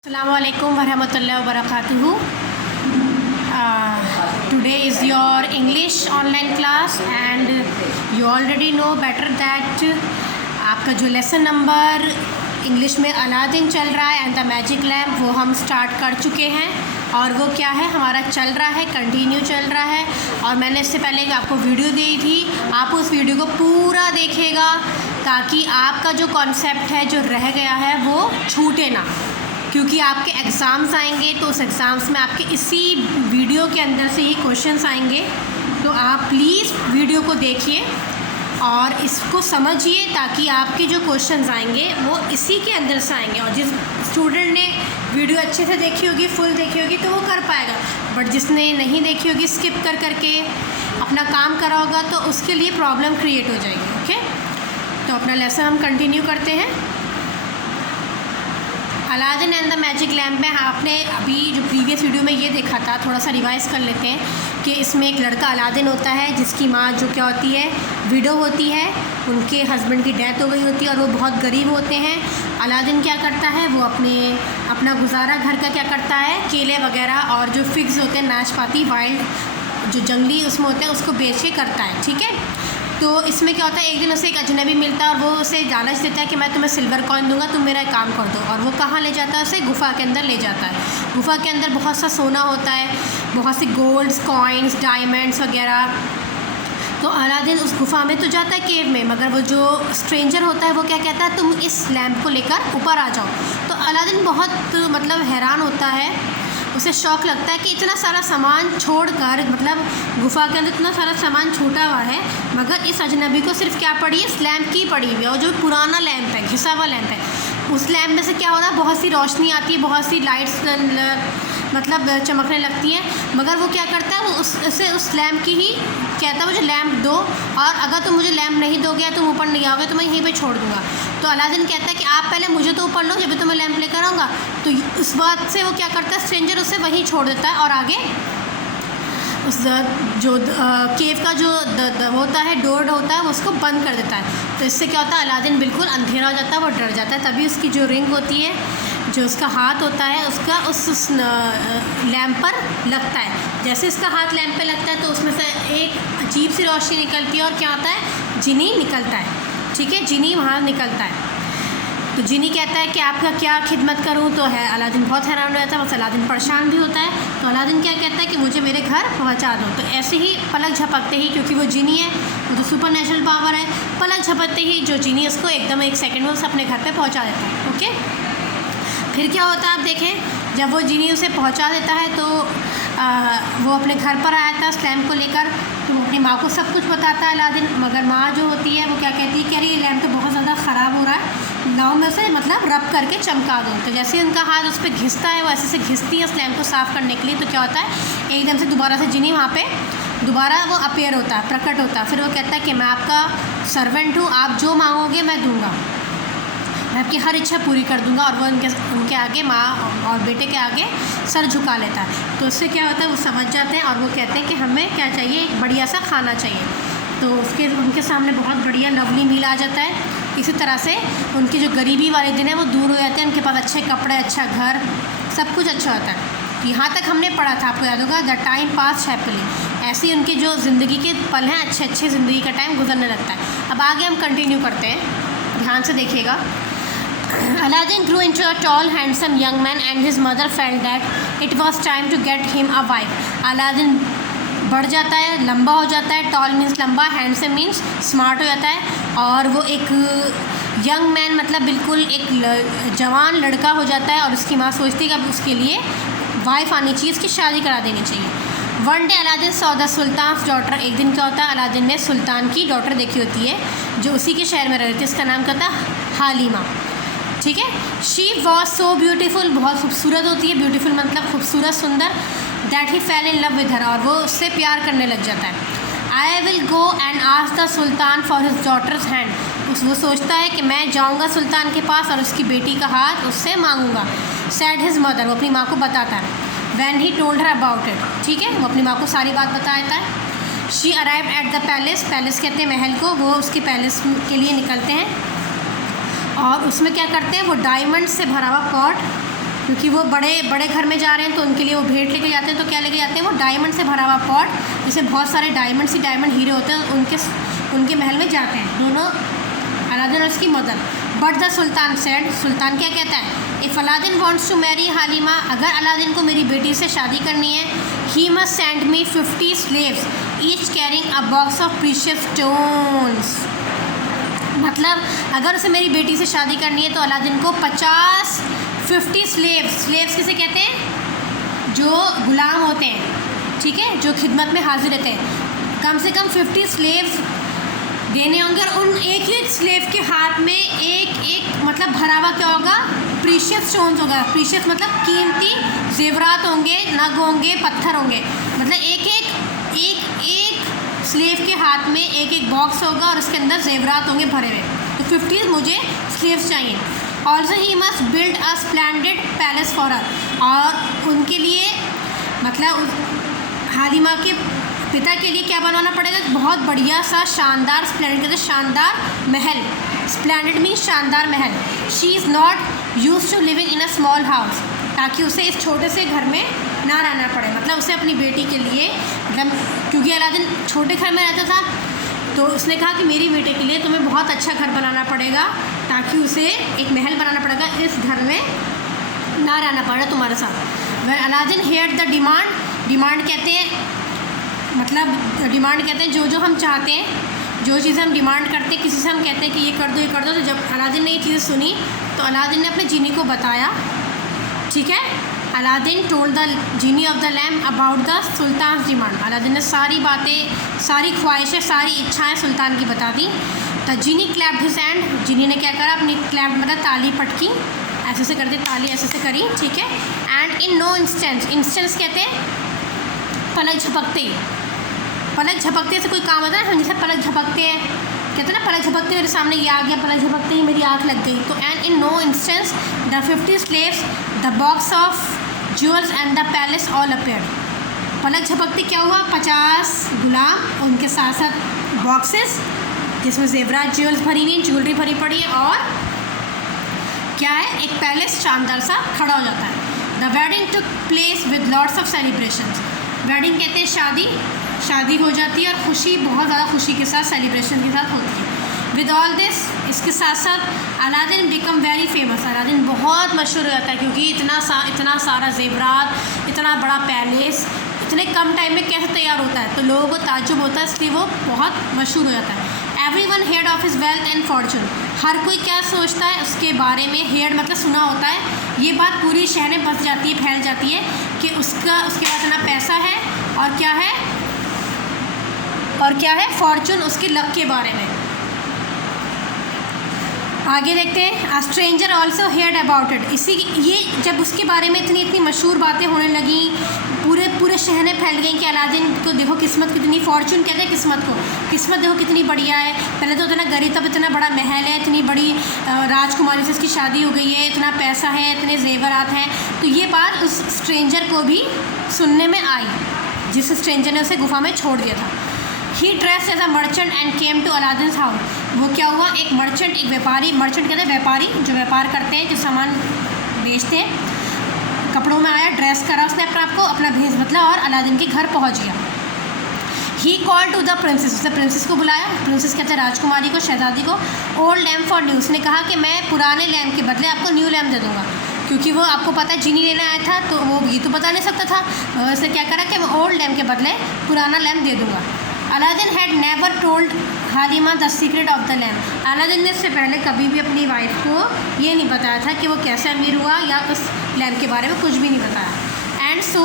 Assalamualaikum warahmatullahi wabarakatuh. Today is your English online class and you already know better that आपका जो lesson number English में Aladdin चल रहा है and the magic lamp वो हम स्टार्ट कर चुके हैं और वो क्या है हमारा चल रहा है, कंटिन्यू चल रहा है। और मैंने इससे पहले आपको वीडियो दी थी, आप उस वीडियो को पूरा देखिएगा ताकि आपका जो कॉन्सेप्ट है जो रह गया है वो छूटे ना, क्योंकि आपके एग्ज़ाम्स आएंगे तो उस एग्ज़ाम्स में आपके इसी वीडियो के अंदर से ही क्वेश्चंस आएंगे। तो आप प्लीज़ वीडियो को देखिए और इसको समझिए ताकि आपके जो क्वेश्चंस आएंगे वो इसी के अंदर से आएंगे। और जिस स्टूडेंट ने वीडियो अच्छे से देखी होगी, फुल देखी होगी, तो वो कर पाएगा, बट जिसने नहीं देखी होगी, स्किप कर करके अपना काम करा होगा, तो उसके लिए प्रॉब्लम क्रिएट हो जाएगी। ओके, तो अपना लेसन हम कंटिन्यू करते हैं। Aladdin and the magic lamp में आपने अभी जो प्रीवियस वीडियो में ये देखा था, थोड़ा सा रिवाइज़ कर लेते हैं कि इसमें एक लड़का अलादीन होता है जिसकी माँ जो क्या होती है, विडो होती है, उनके हस्बैंड की डेथ हो गई होती है और वो बहुत गरीब होते हैं। अलादीन क्या करता है, वो अपना गुजारा घर का क्या करता है, केले वगैरह और जो फिग्स होते हैं, नाशपाती, वाइल्ड जो जंगली उसमें होते हैं, उसको बेच के करता है। ठीक है, तो इसमें क्या होता है, एक दिन उसे एक अजनबी मिलता है और वो उसे लालच देता है कि मैं तुम्हें सिल्वर कॉइन दूंगा, तुम मेरा एक काम कर दो। और वो कहाँ ले जाता है, उसे गुफ़ा के अंदर ले जाता है। गुफ़ा के अंदर बहुत सा सोना होता है, बहुत सी गोल्ड्स, कॉइन्स, डायमंड्स वगैरह। तो अलादीन उस गुफ़ा में तो जाता है, केव में, मगर वो जो स्ट्रेंजर होता है वो क्या कहता है, तुम इस लैम्प को लेकर ऊपर आ जाओ। तो अलादीन बहुत हैरान होता है, उसे शौक़ लगता है कि इतना सारा सामान छोड़कर, गुफ़ा के अंदर इतना सारा सामान छूटा हुआ है, मगर इस अजनबी को सिर्फ क्या पड़ी है, इस लैम्प की पड़ी हुई है। और जो पुराना लैम्प है, घिसा हुआ लैम्प है, उस लैम्प में से क्या हो रहा है, बहुत सी रोशनी आती है, बहुत सी लाइट्स चमकने लगती हैं, मगर वो क्या करता है, वो उसे उस लैम्प की ही कहता है, मुझे लैम्प दो, और अगर तुम मुझे लैम्प नहीं दोगे या तुम ऊपर नहीं आओगे तो मैं यहीं पे छोड़ दूँगा। तो अलादीन कहता है कि आप पहले मुझे तो ऊपर लो, जब भी तुम्हें लैम्प लेकर आऊँगा। तो उस बात से वो क्या करता है, स्ट्रेंजर उसे वहीं छोड़ देता है और आगे उस जो केव का जो होता है, डोर होता है, वो उसको बंद कर देता है। तो इससे क्या होता है, अलादीन बिल्कुल अंधेरा हो जाता है, वो डर जाता है। तभी उसकी जो रिंग होती है, जो उसका हाथ होता है, उसका उस लैम्प पर लगता है। जैसे इसका हाथ लैम्प पे लगता है तो उसमें से एक अजीब सी रोशनी निकलती है और क्या होता है, जिनी निकलता है। ठीक है, जिनी वहाँ निकलता है। तो जिनी कहता है कि आपका क्या खिदमत करूं। तो है अलादीन बहुत हैरान हो जाता है, बस अलादीन परेशान भी होता है। तो अलादीन क्या कहता है कि मुझे मेरे घर पहुंचा दो। तो ऐसे ही पलक झपकते ही, क्योंकि वो जिनी है, वो तो सुपर नेचुरल पावर है, पलक झपकते ही जो जिनी उसको एकदम एक सेकंड में उसे अपने घर पे पहुंचा देता है। ओके, फिर क्या होता है, आप देखें, जब वो जिनी उसे पहुंचा देता है तो वो अपने घर पर आया था उस लैम्प को लेकर। तो अपनी माँ को सब कुछ बताता है अलादीन, मगर माँ जो होती है वो क्या कहती है कि अरे ये लैम्प तो बहुत ज़्यादा ख़राब हो रहा है, लाओ में से रब करके चमका दो। तो जैसे उनका हाथ उस पर घिसता है, वो ऐसे से घिसती है उस लैम्प को साफ़ करने के लिए। तो क्या होता है, एकदम से दोबारा से जिनी वहाँ पर दोबारा वो अपीयर होता है, प्रकट होता है। फिर वो कहता है कि मैं आपका सर्वेंट हूँ, आप जो मांगोगे मैं दूँगा, मैं आपकी हर इच्छा पूरी कर दूंगा। और वो उनके आगे, माँ और बेटे के आगे सर झुका लेता है। तो उससे क्या होता है, वो समझ जाते हैं और वो कहते हैं कि हमें क्या चाहिए, एक बढ़िया सा खाना चाहिए। तो उनके सामने बहुत बढ़िया लवली मील आ जाता है। इसी तरह से उनके जो गरीबी वाले दिन है वो दूर हो जाते हैं, उनके पास अच्छे कपड़े, अच्छा घर, सब कुछ अच्छा होता है। यहाँ तक हमने पढ़ा था, आपको याद होगा, द टाइम पास हैप्पीली। ऐसे ही उनके जो ज़िंदगी के पल हैं, अच्छे अच्छे ज़िंदगी का टाइम गुजरने लगता है। अब आगे हम कंटिन्यू करते हैं, ध्यान से देखिएगा। Aladdin grew into a tall, handsome young man, and his mother felt that it was time to get him a wife. Aladdin बढ़ जाता है, लंबा हो जाता है, टॉल मीन्स लंबा, हैंडसम मीन्स स्मार्ट हो जाता है, और वो एक यंग मैन बिल्कुल एक जवान लड़का हो जाता है। और उसकी माँ सोचती है कि अब उसके लिए वाइफ आनी चाहिए, इसकी शादी करा देनी चाहिए। One day Aladdin saw the Sultan's daughter. एक दिन क्या होता है, अलादीन ने सुल्तान की डॉटर देखी होती है जो उसी के शहर में रहती है, इसका नाम क्या था, हालिमा। ठीक है, शी वॉज सो ब्यूटीफुल, बहुत खूबसूरत होती है, ब्यूटीफुल खूबसूरत, सुंदर, that he fell in love with her, और वो उससे प्यार करने लग जाता है। I will go and ask the sultan for his daughter's hand. वो सोचता है कि मैं जाऊंगा सुल्तान के पास और उसकी बेटी का हाथ उससे मांगूंगा। सैड हिज मदर, वो अपनी माँ को बताता है। When he told her about it, ठीक है, वो अपनी माँ को सारी बात बताता है। She arrive at the palace, palace कहते हैं महल को, वो उसके पैलेस के लिए निकलते हैं और उसमें क्या करते हैं, वो डायमंड से भरा हुआ पॉट क्योंकि वो बड़े बड़े घर में जा रहे हैं तो उनके लिए वो भेंट लेके जाते हैं। तो क्या लेके जाते हैं? वो डायमंड से भरा हुआ पॉट, जिसमें बहुत सारे डायमंड हीरे होते हैं, उनके महल में जाते हैं दोनों, अलादीन और उसकी mother. But the sultan said, सुल्तान क्या कहता है? If Aladdin wants to marry Halima, अगर अलादीन को मेरी बेटी से शादी करनी है, he must send me 50 slaves each carrying a box of precious stones. मतलब अगर उसे मेरी बेटी से शादी करनी है तो अलादीन को 50 स्लेव्स किसे कहते हैं? जो गुलाम होते हैं, ठीक है, जो खिदमत में हाजिर रहते हैं, कम से कम 50 स्लेव्स देने होंगे। और उन एक एक स्लेव के हाथ में एक मतलब भरा हुआ क्या होगा? प्रीशियस स्टोन्स होगा। प्रीशियस मतलब कीमती जेवरात होंगे, नग होंगे, पत्थर होंगे। मतलब एक स्लेव के हाथ में एक बॉक्स होगा और उसके अंदर जेवरात होंगे भरे हुए। तो 50 मुझे स्लेव्स चाहिए। Also he must build a splendid palace for her, और उनके लिए मतलब हालिमा के पिता के लिए क्या बनवाना पड़ेगा? बहुत बढ़िया सा शानदार, स्प्लेंडेड कहते हैं शानदार महल, स्प्लेंडेड मीन शानदार महल। She is not used to living in a small house, ताकि उसे इस छोटे से घर में ना रहना पड़े। मतलब उसे अपनी बेटी के लिए, मतलब क्योंकि अलादीन छोटे घर में रहता था, तो उसने कहा कि मेरी बेटे के लिए तुम्हें बहुत अच्छा घर बनाना पड़ेगा, ताकि उसे एक महल बनाना पड़ेगा, इस घर में ना रहना पड़े तुम्हारे साथ। वह अलादीन हेयर्ड द डिमांड कहते हैं, मतलब डिमांड कहते हैं जो हम चाहते हैं, जो चीज़ें हम डिमांड करते हैं किसी से, हम कहते हैं कि ये कर दो। तो जब अलादीन ने ये चीज़ें सुनी तो अलादीन ने अपने जीनी को बताया, ठीक है। Aladdin told the genie of the lamp about the sultan demand. Aladdin ने सारी बातें, सारी ख्वाहिशें, सारी इच्छाएं सुल्तान की बता दी। The genie clapped his hand, genie ने क्या करा? अपनी क्लैप्ड मतलब ताली पटकी, ऐसे से करते, ताली ऐसे से करी, ठीक है। एंड इन नो इंस्टेंस कहते हैं पलक झपकते, पलक झपकते से कोई काम होता है, हम जैसे पलक झपकते हैं, कहते हैं ना पलक झपकते मेरे सामने ये आ गया, पलक झपकते ही मेरी आँख लग गई। तो and in no instance the 50 slaves, the box of jewels and the palace all appeared. पलक झपकते क्या हुआ? 50 गुलाम, उनके साथ साथ बॉक्सेस जिसमें जेवरात ज्वेल्स भरी हुई, ज्वेलरी भरी पड़ी है, और क्या है? एक पैलेस शानदार सा खड़ा हो जाता है। The wedding took place with lots of celebrations. Wedding कहते हैं शादी हो जाती है और खुशी, बहुत ज़्यादा खुशी के साथ, सेलिब्रेशन के साथ होती है। विद ऑल दिस, इसके साथ साथ Aladdin become very famous. Aladdin बहुत मशहूर हो जाता है, क्योंकि इतना सारा जेवरात, इतना बड़ा पैलेस इतने कम टाइम में कैसे तैयार होता है, तो लोगों को ताज्जुब होता है, इसलिए वो बहुत मशहूर हो जाता है। Everyone heard of his wealth and fortune, हर कोई क्या सोचता है उसके बारे में? हेड मतलब सुना होता है, ये बात पूरी शहर में बस जाती है, फैल जाती है कि उसके पास इतना पैसा है, और क्या है फॉर्चून, उसके लक के बारे में। आगे देखते हैं। A stranger also heard about it, ये जब उसके बारे में इतनी मशहूर बातें होने लगी, पूरे शहर में फैल गई कि अलादीन को देखो किस्मत कितनी, फॉर्चून कहते हैं किस्मत को, किस्मत देखो कितनी बढ़िया है। पहले तो इतना गरीब, तब इतना बड़ा महल है, इतनी बड़ी राजकुमारी से इसकी शादी हो गई है, इतना पैसा है, इतने जेवरात हैं। तो ये बात उस स्ट्रेंजर को भी सुनने में आई, जिस स्ट्रेंजर ने उसे गुफा में छोड़ दिया था। He dress as a merchant and came to Aladdin house. वो क्या हुआ? एक मर्चेंट, एक व्यापारी, मर्चेंट कहते हैं व्यापारी, जो व्यापार करते हैं, जो सामान बेचते हैं, कपड़ों में आया, ड्रेस करा उसने अपने आप को, अपना भेष बदला और अलादीन के घर पहुंच गया। ही कॉल टू द प्रिंसेस, उसने प्रिंसेस को बुलाया। प्रिंसेस कहते हैं राजकुमारी को, शहजादी को। ओल्ड लैम्प फॉर न्यू, उसने कहा कि मैं पुराने लैम्प के बदले आपको न्यू लैम्प दे दूँगा, क्योंकि वो आपको पता है जीनी लेना आया था, तो वो ये तो बता नहीं सकता था। उसने क्या करा कि मैं ओल्ड लैम्प के बदले पुराना लैम्प दे दूँगा। Aladdin had never told Halima the secret of the lamp. Aladdin ने इससे पहले कभी भी अपनी वाइफ को ये नहीं बताया था कि वो कैसे अमीर हुआ, या उस लैम्प के बारे में कुछ भी नहीं बताया। एंड सो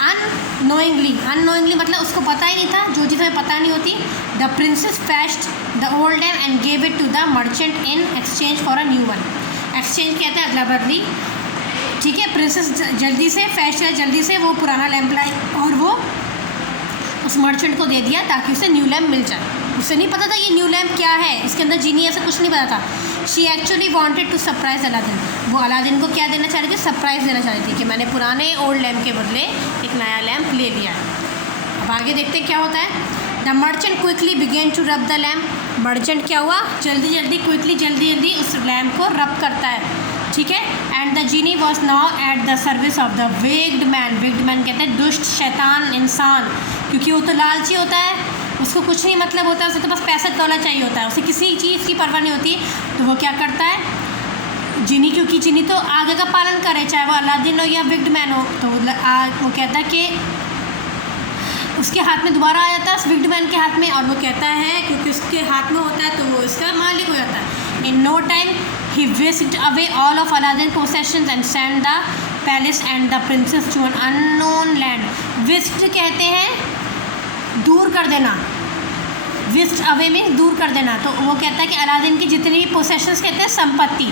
अननोइंगली मतलब उसको पता ही नहीं था, जो चीज़ें पता नहीं होती। The princess fetched the old lamp and gave it to the merchant in exchange for a new one. Exchange कहते हैं अदला बदली, ठीक है। प्रिंसेस जल्दी से फैच किया, जल्दी से वो पुराना लैम्प लाई और वो उस मर्चेंट को दे दिया, ताकि उसे न्यू लैम्प मिल जाए। उसे नहीं पता था ये न्यू लैम्प क्या है, इसके अंदर जीनी ऐसा कुछ नहीं पता था। She actually wanted to surprise Aladdin, वो अलादीन को क्या देना चाह रही थी? सरप्राइज़ देना चाह रही थी कि मैंने पुराने ओल्ड लैम्प के बदले एक नया लैम्प ले लिया है। अब आगे देखते क्या होता है। The merchant quickly began to rub the lamp. Merchant क्या हुआ? जल्दी जल्दी उस लैम्प को रब करता है, ठीक है। And the genie was now at the service of the wicked man. Wicked man कहते हैं दुष्ट शैतान इंसान, क्योंकि वो तो लालची होता है, उसको कुछ नहीं मतलब होता है, उसे तो बस पैसा तोला चाहिए होता है, उसे किसी चीज़ की परवाह नहीं होती। तो वो क्या करता है जिनी, क्योंकि जिनी तो आगे का पालन करे, चाहे वो अलादीन हो या विग्ड मैन हो, तो वो कहता है कि उसके हाथ में दोबारा आ जाता है, उस विग्ड मैन के हाथ में, और वो कहता है क्योंकि उसके हाथ में होता है तो वो इसका मालिक हो जाता है। In no time he whisked away all of Aladdin's possessions and sent the palace and the princess to an unknown land. whisked कहते हैं दूर कर देना, whisked away मीन्स दूर कर देना। तो वो कहता है कि अलादीन की जितनी भी पोसेशंस कहते हैं संपत्ति,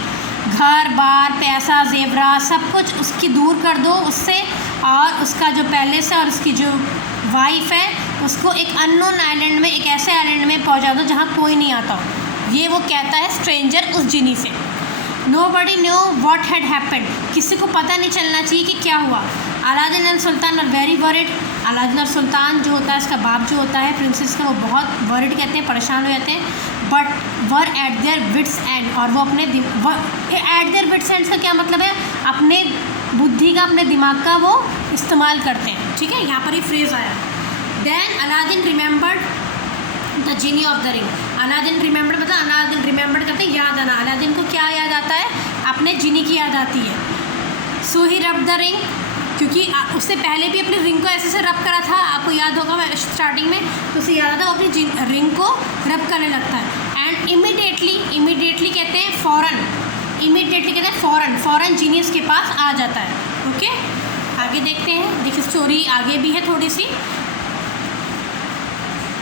घर बार पैसा जेवरा सब कुछ उसकी दूर कर दो उससे, और उसका जो पैलेस है और उसकी जो वाइफ है उसको एक अननोन आइलैंड में, एक ऐसे आइलैंड में पहुंचा दो जहां कोई नहीं आता हो। ये वो कहता है स्ट्रेंजर उस जिनी से। Nobody knew what had happened. किसी को पता नहीं चलना चाहिए कि क्या हुआ। Aladdin and sultan are very worried. Aladdin और सुल्तान जो होता है, इसका बाप जो होता है प्रिंसेस का, वो बहुत वरिड कहते हैं, परेशान हो जाते हैं। But were at their wits end, और वो अपने एट देयर विट्स एंड का क्या मतलब है, अपने बुद्धि का, अपने दिमाग का वो इस्तेमाल करते हैं। ठीक है, यहाँ पर ही फ्रेज आया। Then Aladdin remembered the genie of the ring. Aladdin remember मतलब अलादीन रिमेंबर करते हैं याद आना। अलादीन को क्या याद आता है, अपने जिनी की याद आती है। सो ही रब द रिंग, क्योंकि उससे पहले भी अपनी रिंग को ऐसे से रब करा था, आपको याद होगा मैं स्टार्टिंग में, तो उसे याद आता है वो अपनी रिंग को रब करने लगता है। एंड इमीडिएटली कहते हैं फ़ौरन, इमीडिएटली कहते हैं फ़ौरन, फ़ौरन जिनी उसके पास आ जाता है। ओके, आगे देखते हैं। देखिए स्टोरी आगे भी है थोड़ी सी।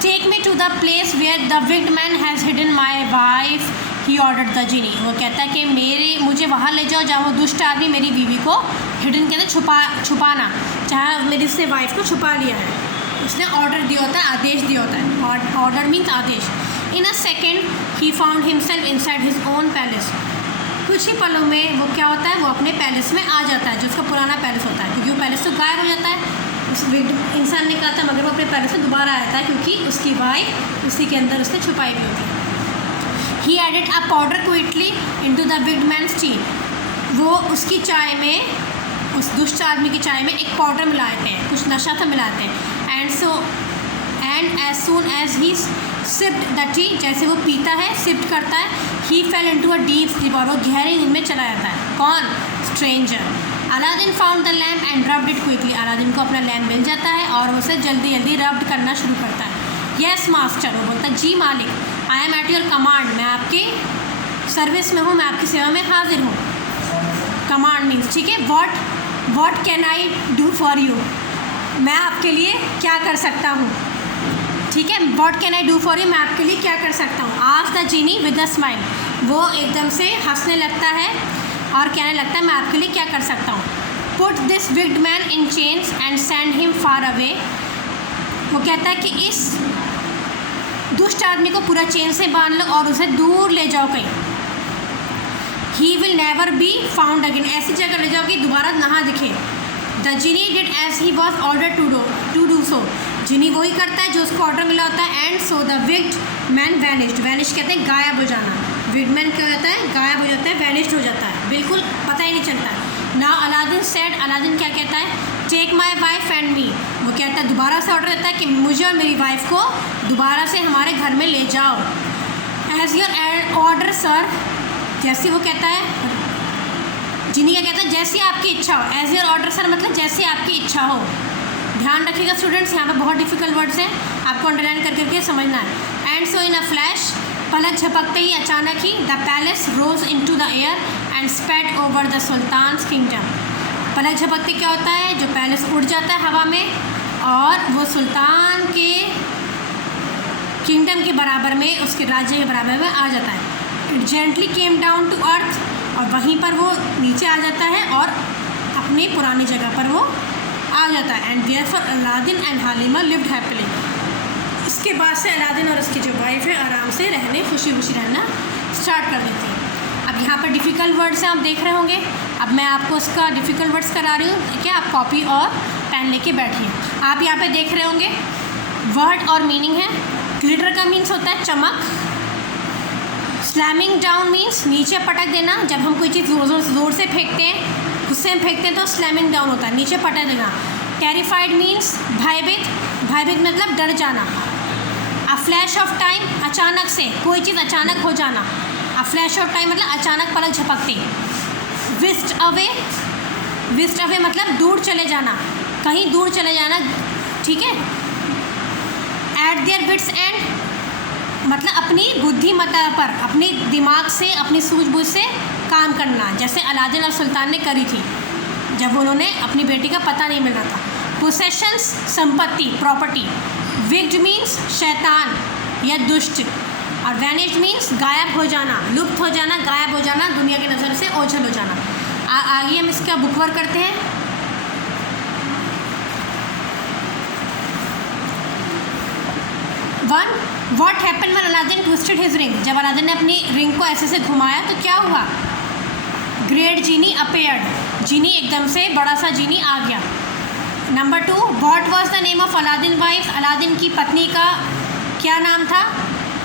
Take me to the place where the wicked man has hidden my wife he ordered the genie. वो कहता है कि मुझे वहाँ ले जाओ जहाँ वो दुष्ट आदमी मेरी बीवी को, हिडन कहते हैं छुपाना, जहाँ मेरी से वाइफ को छुपा लिया है, उसने ऑर्डर दिया होता है, आदेश दिया होता है। ऑर्डर मीन्स आदेश। In a second he found himself inside his own palace. कुछ ही पलों में वो क्या होता है, वो अपने पैलेस में आ जाता है, जो उसका पुराना पैलेस होता है, क्योंकि वो पैलेस तो गायब हो जाता है, उस इंसान ने कहा था, मगर वो अपने पैलेस में दोबारा आया था क्योंकि उसकी वाइफ उसी के अंदर उसने छुपाई भी होती है। He added a powder quickly into the wicked man's tea. वो उसकी चाय में, उस दुष्ट आदमी की चाय में एक पाउडर मिलाते हैं, कुछ नशा था मिलाते हैं। And as soon as he sipped the tea, जैसे वो पीता है, सिप्ड करता है, he fell into a deep sleep, और वो गहरी नींद में चला जाता है। कौन? Stranger. Aladdin found the lamp and rubbed it quickly. Aladdin को अपना लैम्प मिल जाता है और उसे जल्दी जल्दी रब्ड करना शुरू करता है। येस मास्टर, वो बोलता है जी मालिक, I am at your command, मैं आपके सर्विस में हूँ, मैं आपकी सेवा में हाजिर हूँ। कमांड मीन्स, ठीक है, what can I do for you, मैं आपके लिए क्या कर सकता हूँ। ठीक है, what can I do for you, मैं आपके लिए क्या कर सकता हूँ। Asked the Jini with a smile, वो एकदम से हंसने लगता है और कहने लगता है मैं आपके लिए क्या कर सकता हूँ। Put this विग्ड man in chains and send him far away. वो कहता है कि इस दुष्ट आदमी को पूरा चेन से बांध लो और उसे दूर ले जाओ कहीं। He will never be found again, ऐसी जगह ले जाओ कि दोबारा ना दिखे। The genie did as he was order to do so. Genie वही करता है जो उसको ऑर्डर मिला होता है। And so the wicked man vanished, vanish कहते हैं गायब हो जाना, विग्ड मैन क्या हो जाता है, गायब हो जाता है, वैनिश्ड हो जाता है, बिल्कुल पता ही नहीं चलता है। नाउ अलादीन सेड, अलादीन क्या कहता है, take my wife and me. वो कहता है, दोबारा से ऑर्डर देता है कि मुझे और मेरी वाइफ को दोबारा से हमारे घर में ले जाओ। एज योर ऑर्डर सर, जैसे वो कहता है, जिनी क्या कहता है, जैसी आपकी इच्छा हो। एज योर ऑर्डर सर मतलब जैसी आपकी इच्छा हो। ध्यान रखिएगा स्टूडेंट्स, यहाँ पे बहुत डिफिकल्ट वर्ड्स हैं, आपको अंडरलाइन कर करके समझना है। And so in a flash, पलक झपकते ही अचानक ही, the palace rose into the air and spread over the sultan's kingdom. पलक झपकते क्या होता है, जो पैलेस उड़ जाता है हवा में और वो सुल्तान के किंगडम के बराबर में, उसके राज्य के बराबर में आ जाता है। It gently came down to earth, और वहीं पर वो नीचे आ जाता है और अपनी पुरानी जगह पर वो आ जाता है। And therefore Aladdin and Halima lived happily. इसके बाद से अलादीन और उसकी जो वाइफ है आराम से रहने, खुशी खुशी रहना स्टार्ट कर देती है। अब यहाँ पर डिफ़िकल्ट वर्ड्स हैं, आप देख रहे होंगे। अब मैं आपको उसका डिफ़िकल्ट वर्ड्स करा रही हूँ, ठीक है, आप कॉपी और पेन लेके बैठिए। आप यहाँ पे देख रहे होंगे वर्ड और मीनिंग है। ग्लिटर का मीन्स होता है चमक, स्लैमिंग डाउन मीन्स नीचे पटक देना। जब हम कोई चीज़ ज़ोर से फेंकते हैं, गुस्से में फेंकते हैं तो स्लैमिंग डाउन होता है, नीचे पटक देना। टेरिफाइड मीन्स भयभीत, भयभीत मतलब डर जाना। अ फ्लैश ऑफ टाइम अचानक से, कोई चीज़ अचानक हो जाना। अ फ्लैश ऑफ टाइम मतलब अचानक पलक झपकते। विस्ट अवे, विस्ट अवे मतलब दूर चले जाना, कहीं दूर चले जाना, ठीक है। एट देयर विट्स एंड मतलब अपनी बुद्धिमत्ता पर, अपने दिमाग से, अपनी सूझबूझ से काम करना, जैसे अलादीन और सुल्तान ने करी थी जब उन्होंने अपनी बेटी का पता नहीं मिल रहा था। पोसेशंस संपत्ति, प्रॉपर्टी। विग्ड मीन्स शैतान या दुष्ट, और वैनिश्ड मीन्स गायब हो जाना, लुप्त हो जाना, गायब हो जाना, दुनिया की नज़र से ओझल हो जाना। आगे हम इसका बुक वर्क करते हैं। One, what happen when Aladdin twisted his ring, जब अलादीन ने अपनी रिंग को ऐसे से घुमाया तो क्या हुआ? ग्रेट जीनी अपेयर्ड, जीनी एकदम से बड़ा सा जीनी आ गया। Number 2, what was the name of Aladdin wife, Aladdin की पत्नी का क्या नाम था?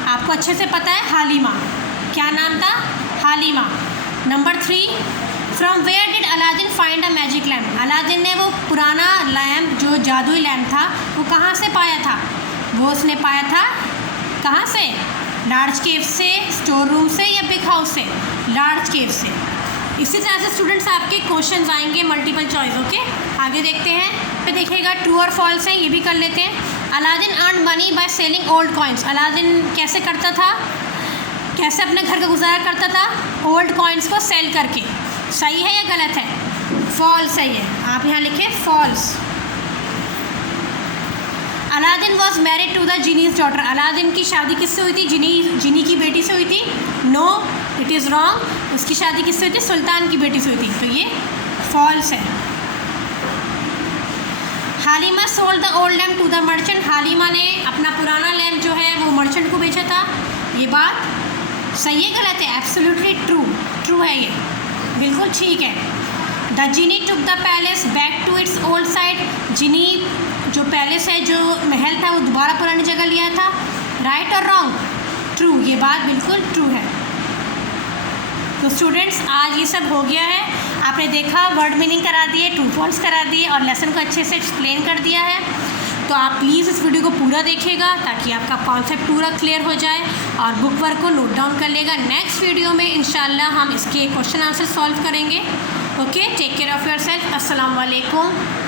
आपको अच्छे से पता है, हालिमा। क्या नाम था? Halima. Number 3, from where did Aladdin find a magic lamp, Aladdin ने वो पुराना लैम्प जो जादुई लैम्प था वो कहाँ से पाया था? वो उसने पाया था कहाँ से? लार्ज केव से, स्टोर रूम से या बिग हाउस से? लार्ज केव से। इसी तरह से स्टूडेंट्स आपके क्वेश्चंस आएंगे मल्टीपल चॉइस। ओके, आगे देखते हैं। फिर देखिएगा ट्रू और फॉल्स है, ये भी कर लेते हैं। Aladdin earn money by selling old coins, Aladdin कैसे करता था, कैसे अपने घर का गुजारा करता था? ओल्ड कॉइन्स को सेल करके। सही है या गलत है? फॉल्स है ये, आप यहाँ लिखें false. Aladdin was married to the genie's daughter, Aladdin की शादी किससे हुई थी? जीनी की बेटी से हुई थी? No, it is wrong. उसकी शादी किससे हुई थी? सुल्तान की बेटी से हुई थी, तो ये फॉल्स है। Halima sold the old lamp to the merchant, Halima ने अपना पुराना लैम्प जो है वो मर्चेंट को बेचा था। ये बात सही है गलत है? एब्सोल्युटली ट्रू, ट्रू है ये, बिल्कुल ठीक है। The genie took the palace back to its old site, genie जो पैलेस है, जो महल था, वो दोबारा पुरानी जगह लिया था। राइट और रॉन्ग? ट्रू, ये बात बिल्कुल ट्रू है। तो स्टूडेंट्स आज ये सब हो गया है, आपने देखा, वर्ड मीनिंग करा दिए, ट्रू फॉल्स करा दिए और लेसन को अच्छे से एक्सप्लेन कर दिया है। तो आप प्लीज़ इस वीडियो को पूरा देखिएगा ताकि आपका कॉन्सेप्ट पूरा क्लियर हो जाए और बुक वर्क को नोट डाउन कर लेगा। नेक्स्ट वीडियो में इंशाल्लाह हम इसके क्वेश्चन आंसर सॉल्व करेंगे। Okay, take care of yourself. अस्सलाम वालेकुम।